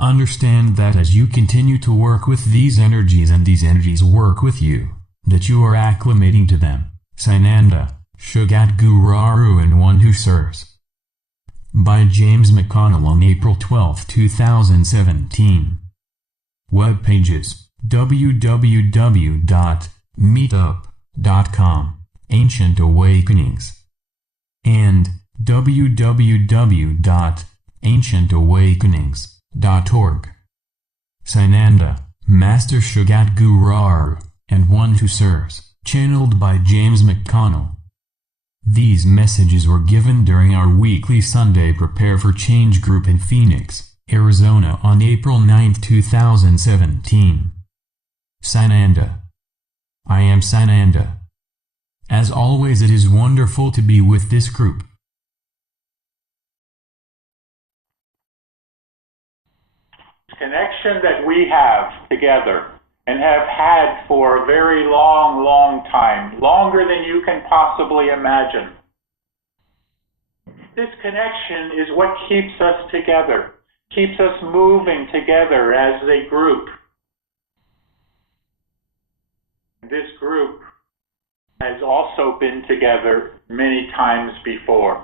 Understand that as you continue to work with these energies and these energies work with you, that you are acclimating to them. Sananda, Sugat Guru and One Who Serves. By James McConnell on April 12, 2017. Web pages: www.meetup.com, Ancient Awakenings, and www.ancientawakenings.org. Sananda, Master Sugat Guru, and One Who Serves, channeled by James McConnell. These messages were given during our weekly Sunday Prepare for Change group in Phoenix, Arizona on April 9, 2017. Sananda. I am Sananda. As always, it is wonderful to be with this group. Connection that we have together and have had for a very long time, longer than you can possibly imagine. This connection is what keeps us together, keeps us moving together as a group. This group has also been together many times before.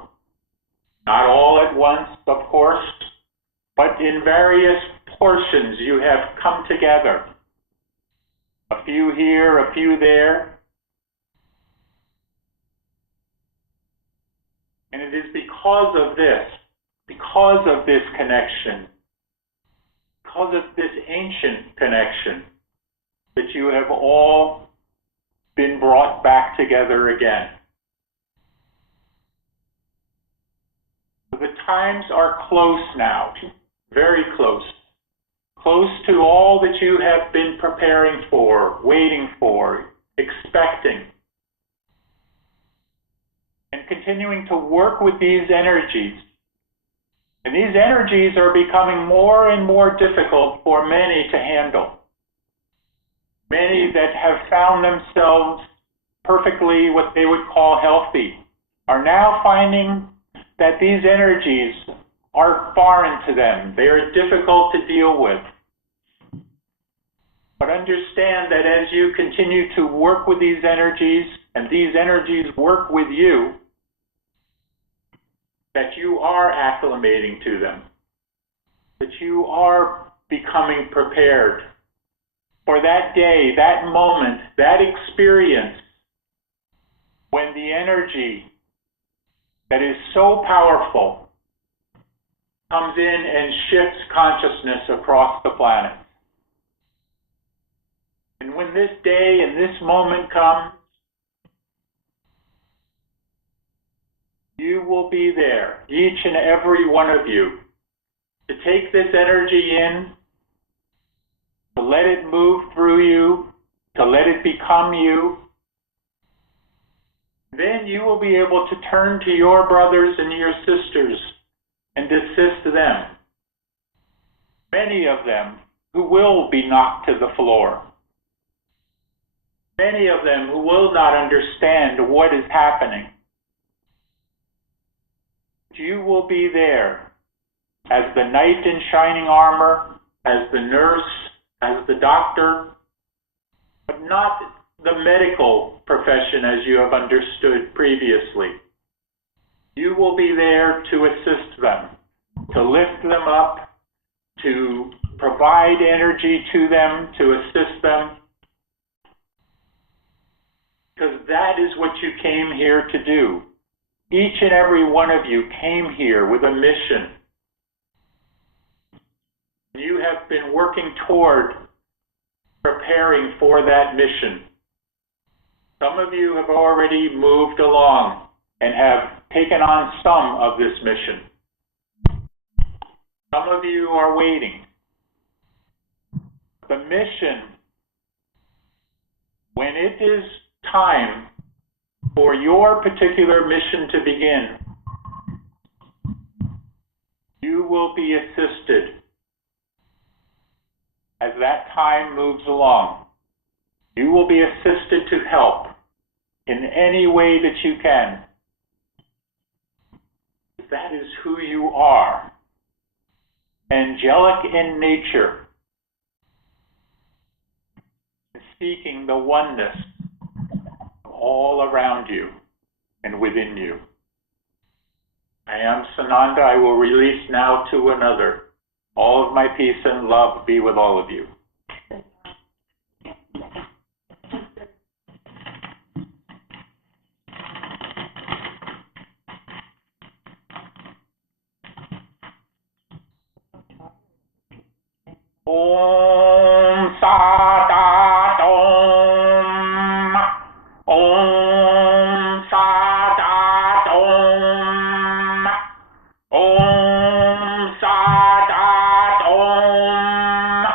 Not all at once, of course, but in various portions you have come together. A few here, a few there. And it is because of this connection, because of this ancient connection, that you have all been brought back together again. The times are close now, very close. Close to all that you have been preparing for, waiting for, expecting. And continuing to work with these energies. And these energies are becoming more and more difficult for many to handle. Many that have found themselves perfectly what they would call healthy are now finding that these energies are foreign to them. They are difficult to deal with. But understand that as you continue to work with these energies, and these energies work with you, that you are acclimating to them, that you are becoming prepared for that day, that moment, that experience, when the energy that is so powerful comes in and shifts consciousness across the planet. And when this day and this moment comes, you will be there, each and every one of you, to take this energy in, to let it move through you, to let it become you. Then you will be able to turn to your brothers and your sisters and assist them. Many of them who will be knocked to the floor. Many of them who will not understand what is happening. You will be there as the knight in shining armor, as the nurse, as the doctor, but not the medical profession as you have understood previously. You will be there to assist them, to lift them up, to provide energy to them, to assist them, because that is what you came here to do. Each and every one of you came here with a mission. You have been working toward preparing for that mission. Some of you have already moved along and have taken on some of this mission. Some of you are waiting. The mission, when it is time for your particular mission to begin, you will be assisted as that time moves along. You will be assisted to help in any way that you can. That is who you are. And angelic in nature, seeking the oneness all around you and within you. I am Sananda. I will release now to another. All of my peace and love be with all of you. Om Sadat Om. Om Sadat Om. Om Sadat Om.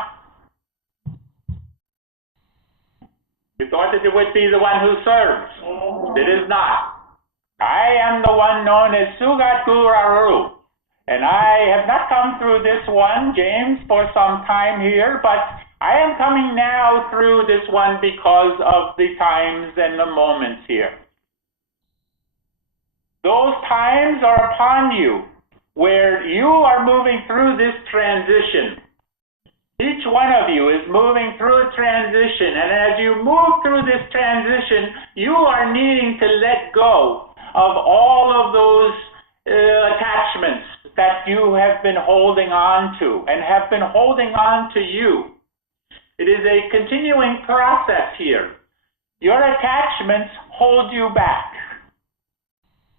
You thought that it would be the one who serves. It is not. I am the one known as Sugat Guru. And I have not come through this one, James, for some time here, but I am coming now through this one because of the times and the moments here. Those times are upon you where you are moving through this transition. Each one of you is moving through a transition, and as you move through this transition, you are needing to let go of all of those attachments that you have been holding on to and have been holding on to you. It is a continuing process here. Your attachments hold you back.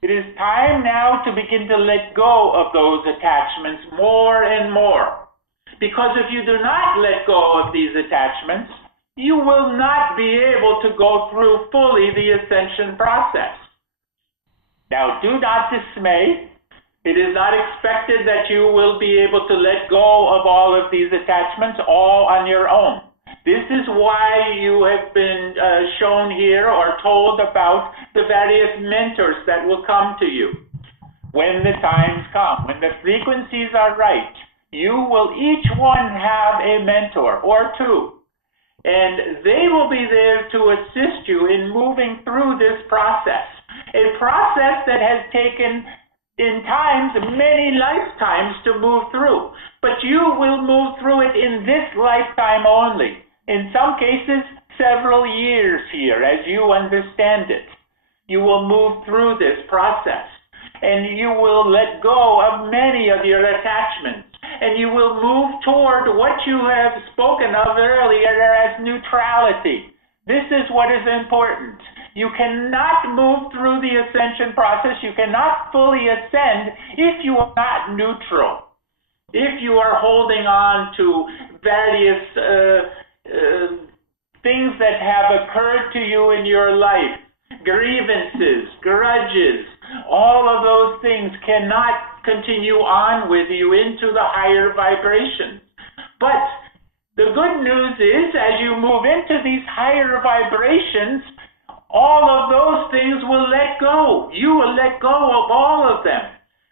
It is time now to begin to let go of those attachments more and more. Because if you do not let go of these attachments, you will not be able to go through fully the ascension process. Now, do not dismay. It is not expected that you will be able to let go of all of these attachments all on your own. This is why you have been shown here or told about the various mentors that will come to you. When the times come, when the frequencies are right, you will each one have a mentor or two. And they will be there to assist you in moving through this process. A process that has taken, in times, many lifetimes to move through. But you will move through it in this lifetime only. In some cases, several years here, as you understand it. You will move through this process. And you will let go of many of your attachments. And you will move toward what you have spoken of earlier as neutrality. This is what is important. You cannot move through the ascension process. You cannot fully ascend if you are not neutral. If you are holding on to various things that have occurred to you in your life, grievances, grudges, all of those things cannot continue on with you into the higher vibrations. But the good news is, as you move into these higher vibrations, all of those things will let go. You will let go of all of them.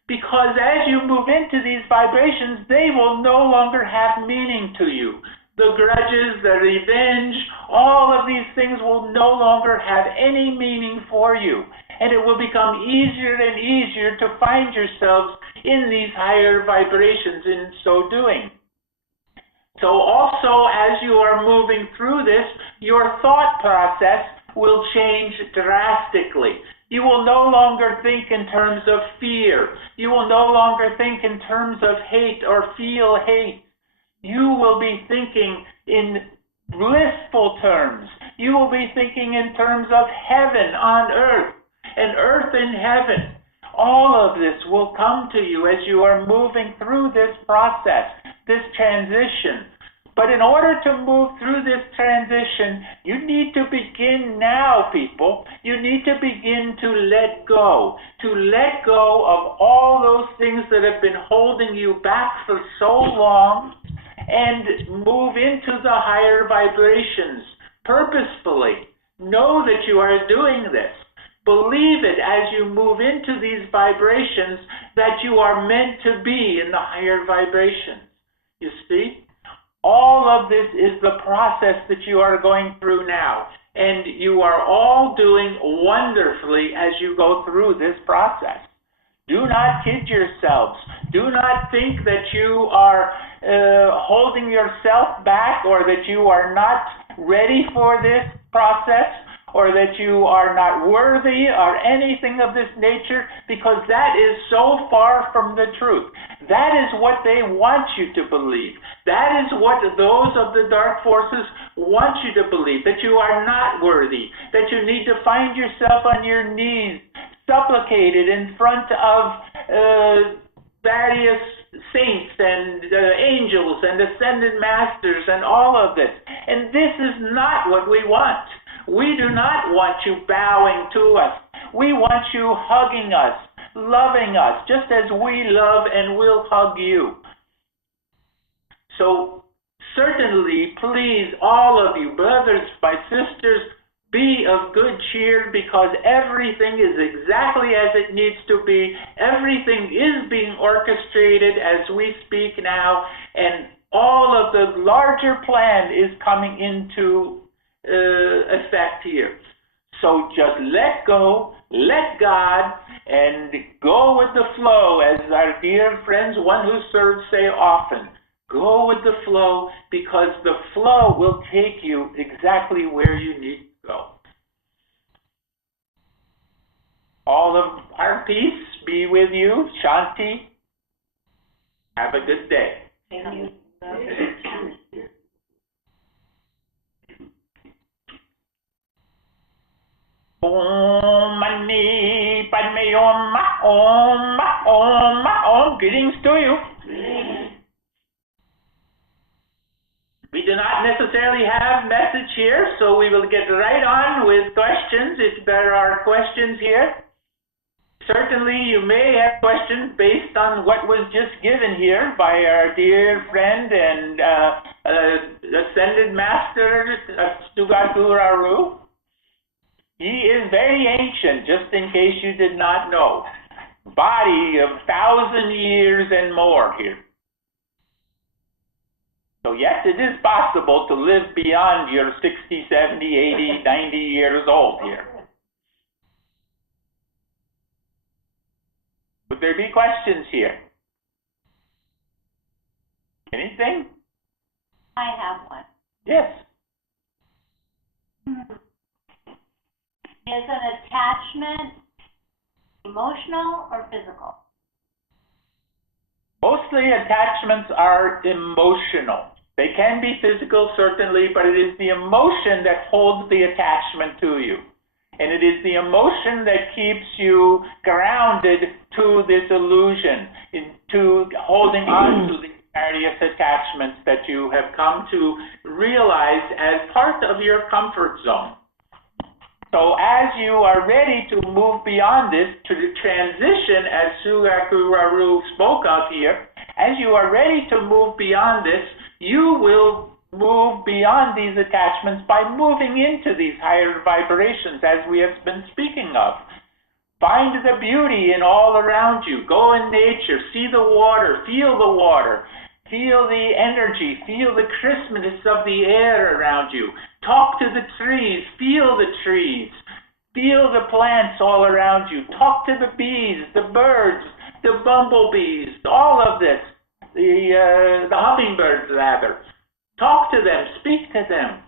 Because as you move into these vibrations, they will no longer have meaning to you. The grudges, the revenge, all of these things will no longer have any meaning for you. And it will become easier and easier to find yourselves in these higher vibrations in so doing. So also, as you are moving through this, your thought process will change drastically. You will no longer think in terms of fear. You will no longer think in terms of hate or feel hate. You will be thinking in blissful terms. You will be thinking in terms of heaven on earth and earth in heaven. All of this will come to you as you are moving through this process, this transition. But in order to move through this transition, you need to begin now, people. You need to begin to let go of all those things that have been holding you back for so long, and move into the higher vibrations purposefully. Know that you are doing this. Believe it as you move into these vibrations that you are meant to be in the higher vibrations. You see? All of this is the process that you are going through now. And you are all doing wonderfully as you go through this process. Do not kid yourselves. Do not think that you are holding yourself back, or that you are not ready for this process, or that you are not worthy, or anything of this nature, because that is so far from the truth. That is what they want you to believe. That is what those of the dark forces want you to believe, that you are not worthy, that you need to find yourself on your knees, supplicated in front of various saints and angels and ascended masters and all of this. And this is not what we want. We do not want you bowing to us. We want you hugging us, loving us, just as we love and will hug you. So certainly, please, all of you, brothers, my sisters, be of good cheer, because everything is exactly as it needs to be. Everything is being orchestrated as we speak now, and all of the larger plan is coming into effect here. So just let go, let God, and go with the flow, as our dear friends, One Who Serves, say often. Go with the flow, because the flow will take you exactly where you need to go. All of our peace be with you. Shanti. Have a good day. Thank you. Om Mani Padme Om Om Om Om. Greetings to you. We do not necessarily have message here, so we will get right on with questions if there are questions here. Certainly you may have questions based on what was just given here by our dear friend and ascended master Sugat. He is very ancient, just in case you did not know. Body of 1,000 years and more here. So yes, it is possible to live beyond your 60, 70, 80, 90 years old here. Would there be questions here? Anything? I have one. Yes. Is an attachment emotional or physical? Mostly attachments are emotional. They can be physical, certainly, but it is the emotion that holds the attachment to you. And it is the emotion that keeps you grounded to this illusion, to holding on to the various attachments that you have come to realize as part of your comfort zone. So as you are ready to move beyond this, to the transition, as Sugat spoke of here, as you are ready to move beyond this, you will move beyond these attachments by moving into these higher vibrations, as we have been speaking of. Find the beauty in all around you. Go in nature, see the water, feel the energy, feel the crispness of the air around you. Talk to the trees, feel the plants all around you. Talk to the bees, the birds, the bumblebees, all of this, the hummingbirds rather. Talk to them, speak to them.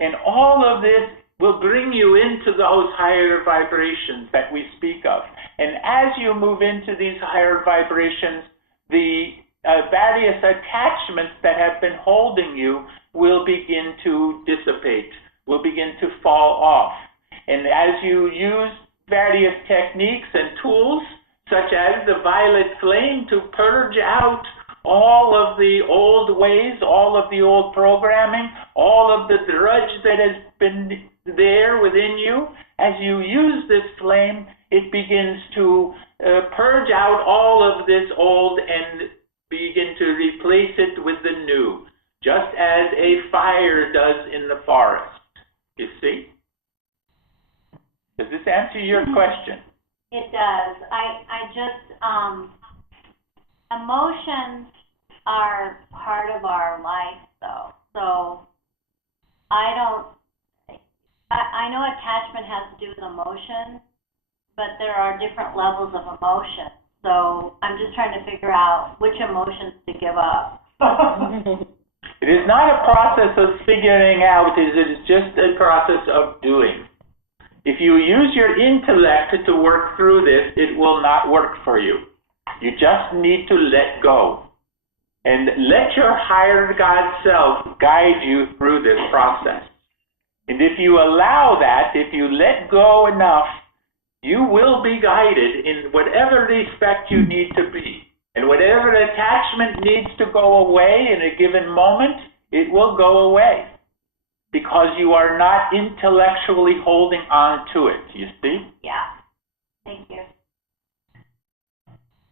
And all of this will bring you into those higher vibrations that we speak of. And as you move into these higher vibrations, the various attachments that have been holding you will begin to dissipate, will begin to fall off. And as you use various techniques and tools, such as the violet flame, to purge out all of the old ways, all of the old programming, all of the drudge that has been there within you, as you use this flame, it begins to purge out all of this old and begin to replace it with the new, just as a fire does in the forest. You see? Does this answer your question? It does. I just, emotions are part of our life, though. So I know attachment has to do with emotion, but there are different levels of emotion. So I'm just trying to figure out which emotions to give up. It is not a process of figuring out, it is just a process of doing. If you use your intellect to work through this, it will not work for you. You just need to let go. And let your higher God self guide you through this process. And if you allow that, if you let go enough, you will be guided in whatever respect you need to be. And whatever attachment needs to go away in a given moment, it will go away. Because you are not intellectually holding on to it, you see? Yeah. Thank you.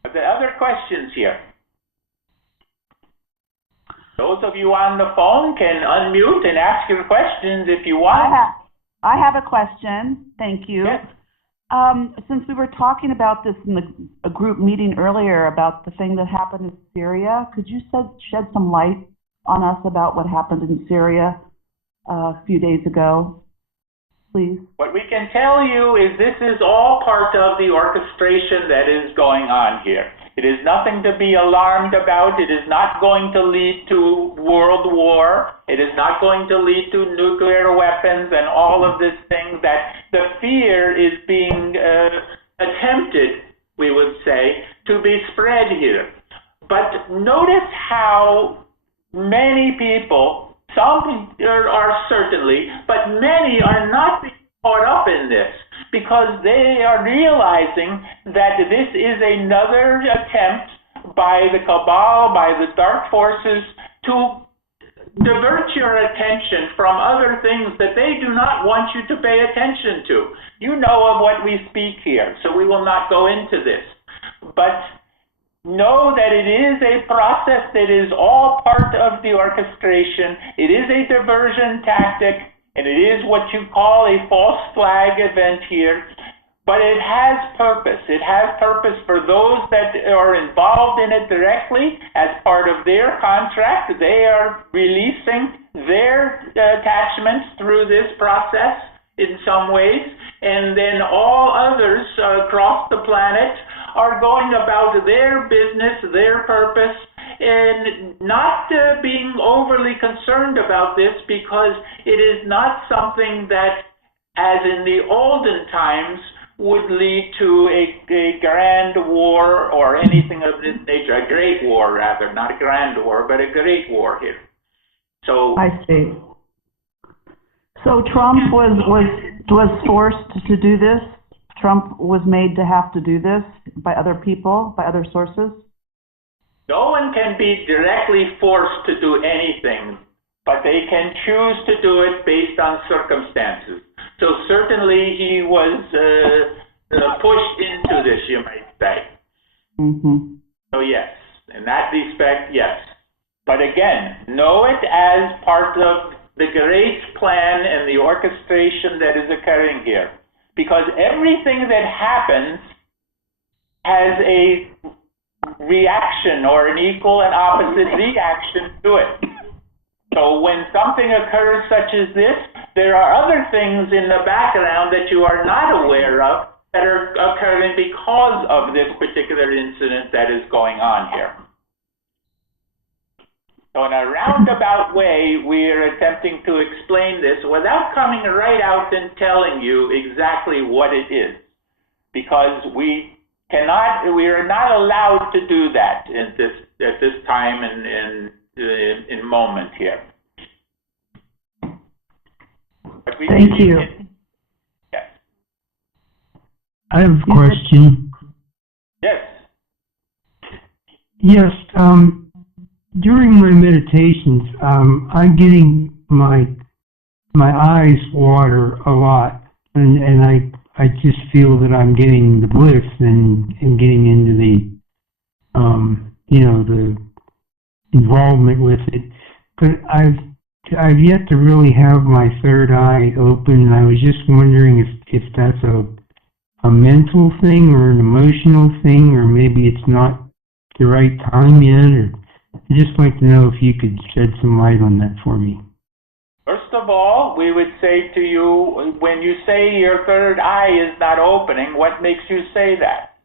Are there other questions here? Those of you on the phone can unmute and ask your questions if you want. I have a question. Thank you. Yes. Since we were talking about this in a group meeting earlier about the thing that happened in Syria, could you shed some light on us about what happened in Syria a few days ago, please? What we can tell you is this is all part of the orchestration that is going on here. It is nothing to be alarmed about. It is not going to lead to world war. It is not going to lead to nuclear weapons and all of this thing that the fear is being attempted, we would say, to be spread here. But notice how many people, some are certainly, but many are not being caught up in this, because they are realizing that this is another attempt by the cabal, by the dark forces, to divert your attention from other things that they do not want you to pay attention to. You know of what we speak here, so we will not go into this. But know that it is a process that is all part of the orchestration. It is a diversion tactic, and it is what you call a false flag event here, but it has purpose. It has purpose for those that are involved in it directly as part of their contract. They are releasing their attachments through this process in some ways, and then all others across the planet are going about their business, their purpose, and not being overly concerned about this, because it is not something that, as in the olden times, would lead to a grand war or anything of this nature. A great war, rather, not a grand war, but a great war here. So I see. So Trump was forced to do this? Trump was made to have to do this by other people, by other sources? no one can be directly forced to do anything, but they can choose to do it based on circumstances. So certainly he was pushed into this, you might say. Mm-hmm. So yes, in that respect, yes. But again, know it as part of the great plan and the orchestration that is occurring here. Because everything that happens has a reaction or an equal and opposite reaction to it. So when something occurs such as this, there are other things in the background that you are not aware of that are occurring because of this particular incident that is going on here. So in a roundabout way, we are attempting to explain this without coming right out and telling you exactly what it is, because we are not allowed to do that at this time and in moment here. But Thank you. Yes. I have a question. Yes. Yes, during my meditations, I'm getting my eyes water a lot, and I just feel that I'm getting the bliss and getting into the the involvement with it. But I've yet to really have my third eye open, and I was just wondering if that's a mental thing or an emotional thing, or maybe it's not the right time yet, or I'd just like to know if you could shed some light on that for me. First of all, we would say to you, when you say your third eye is not opening, what makes you say that?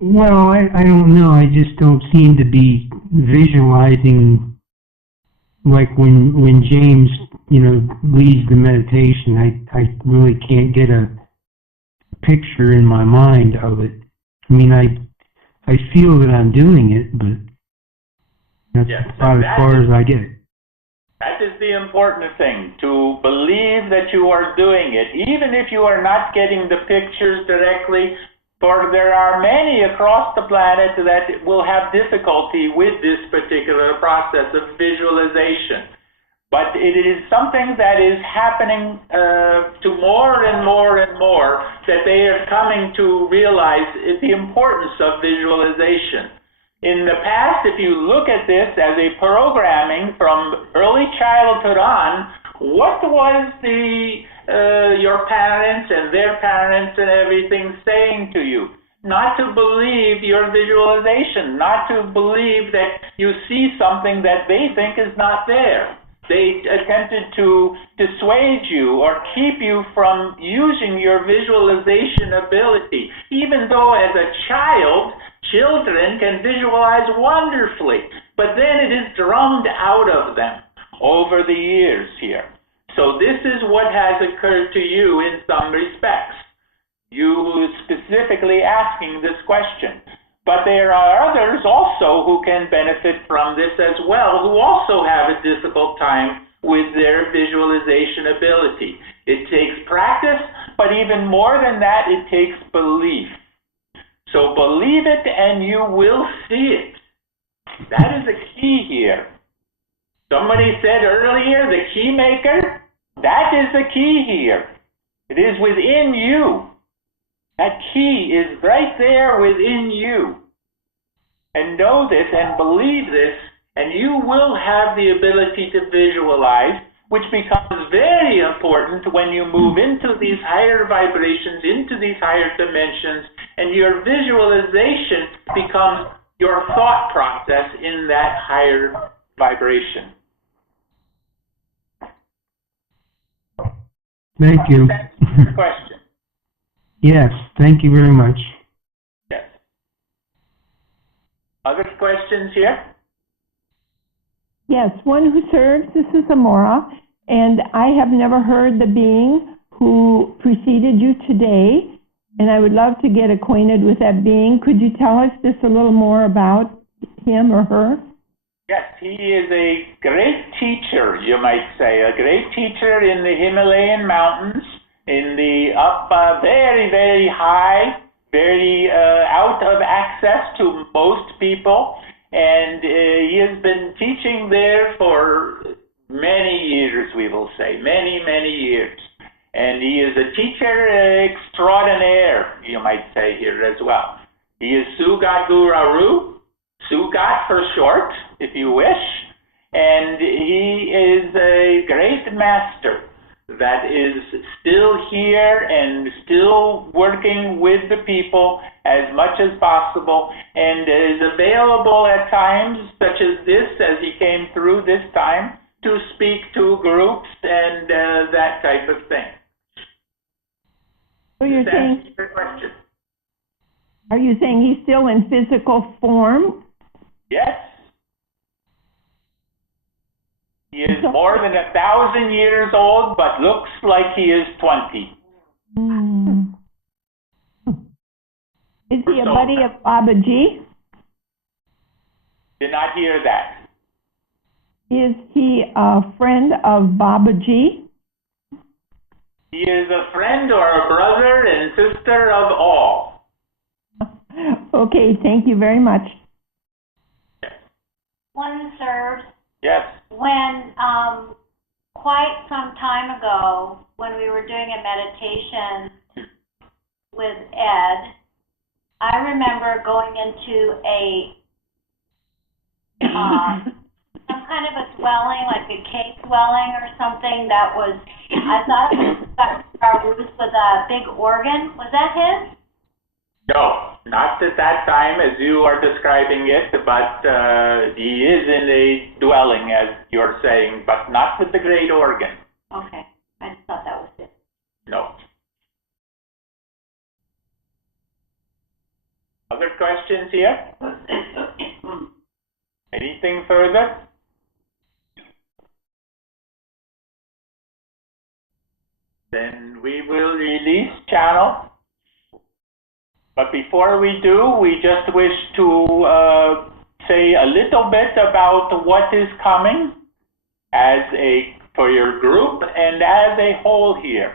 Well, I don't know. I just don't seem to be visualizing like when James, leads the meditation. I really can't get a picture in my mind of it. I mean, I feel that I'm doing it, but that's about as far as I get. That is the important thing, to believe that you are doing it, even if you are not getting the pictures directly, for there are many across the planet that will have difficulty with this particular process of visualization. But it is something that is happening to more and more and more, that they are coming to realize the importance of visualization. In the past, if you look at this as a programming from early childhood on, what was your parents and their parents and everything saying to you? Not to believe your visualization, not to believe that you see something that they think is not there. They attempted to dissuade you or keep you from using your visualization ability, even though as a child, children can visualize wonderfully, but then it is drummed out of them over the years here. So this is what has occurred to you in some respects. You specifically asking this question. But there are others also who can benefit from this as well, who also have a difficult time with their visualization ability. It takes practice, but even more than that, it takes belief. So believe it and you will see it. That is the key here. Somebody said earlier, the key maker, that is the key here. It is within you. That key is right there within you. And know this and believe this, and you will have the ability to visualize, which becomes very important when you move into these higher vibrations, into these higher dimensions, and your visualization becomes your thought process in that higher vibration. Thank you. Question. Yes, thank you very much. Yes. Other questions here? Yes, one who serves, this is Amora, and I have never heard the being who preceded you today, and I would love to get acquainted with that being. Could you tell us just a little more about him or her? Yes, he is a great teacher, you might say, a great teacher in the Himalayan mountains, in the very, very high, very out of access to most people, and he has been teaching there for many years, we will say, many, many years. And he is a teacher extraordinaire, you might say here as well. He is Sugat Guru, Sugat for short, if you wish, and he is a great master that is still here and still working with the people as much as possible, and is available at times such as this, as he came through this time, to speak to groups and that type of thing. So you're saying, your question? are you saying he's still in physical form? Yes. He is more than 1,000 years old, but looks like he is 20. Mm. Is he a buddy of Babaji? Did not hear that. Is he a friend of Babaji? He is a friend or a brother and sister of all. Okay, thank you very much. Yes. One serves. Yes. When quite some time ago, when we were doing a meditation with Ed, I remember going into some kind of a dwelling, like a cave dwelling or something that was, I thought it was Dr. Ruth with a big organ. Was that his? No, not at that time as you are describing it, but he is in a dwelling, as you're saying, but not with the great organ. Okay, I just thought that was it. No. Other questions here? Anything further? Then we will release channel. But before we do, we just wish to say a little bit about what is coming for your group and as a whole here.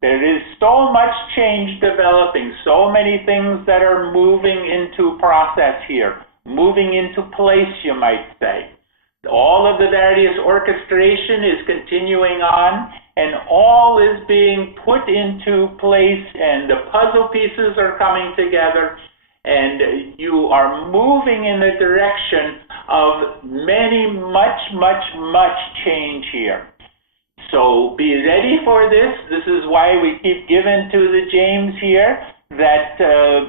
There is so much change developing, so many things that are moving into process here, moving into place, you might say. All of the various orchestration is continuing on, and all is being put into place, and the puzzle pieces are coming together, and you are moving in the direction of much change here. So be ready for this. This is why we keep giving to the James here that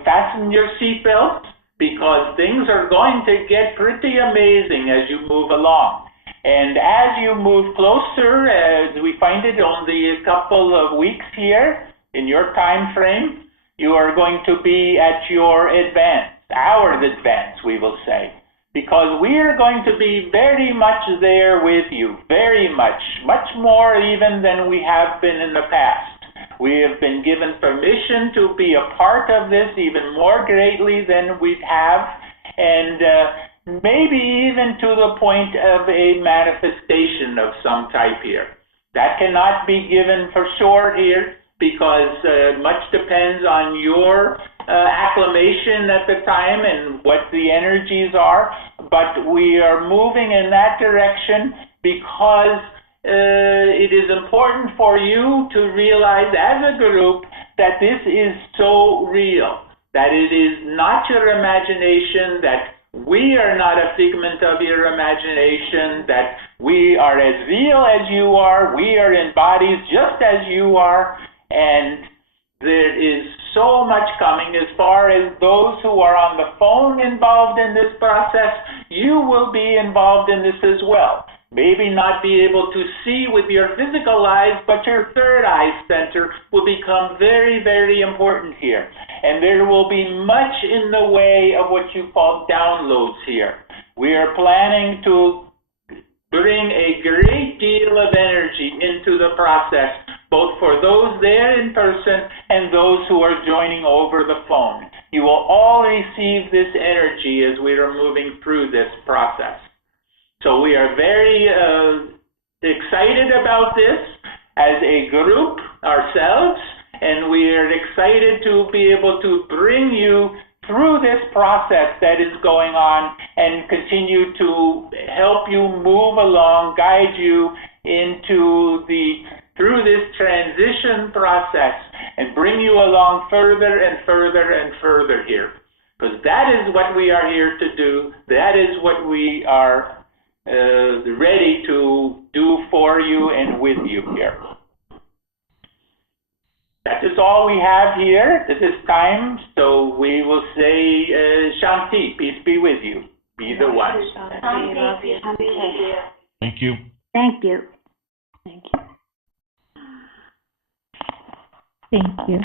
fasten your seatbelts, because things are going to get pretty amazing as you move along. And as you move closer, as we find it only a couple of weeks here in your time frame, you are going to be at your advance, our advance, we will say. Because we are going to be very much there with you, very much more even than we have been in the past. We have been given permission to be a part of this even more greatly than we have, and maybe even to the point of a manifestation of some type here. That cannot be given for sure here, because much depends on your acclimation at the time and what the energies are, but we are moving in that direction because it is important for you to realize as a group that this is so real, that it is not your imagination, that we are not a figment of your imagination, that we are as real as you are, we are in bodies just as you are, and there is so much coming. As far as those who are on the phone involved in this process, you will be involved in this as well. Maybe not be able to see with your physical eyes, but your third eye center will become very important here. And there will be much in the way of what you call downloads here. We are planning to bring a great deal of energy into the process, both for those there in person and those who are joining over the phone. You will all receive this energy as we are moving through this process. So we are very excited about this as a group ourselves, and we are excited to be able to bring you through this process that is going on and continue to help you move along, guide you through this transition process and bring you along further and further here. Because that is what we are here to do. That is what we are ready to do for you and with you here. That is all we have here at this time, so we will say Shanti, peace be with you. Be the one. Thank you. Thank you. Thank you. Thank you.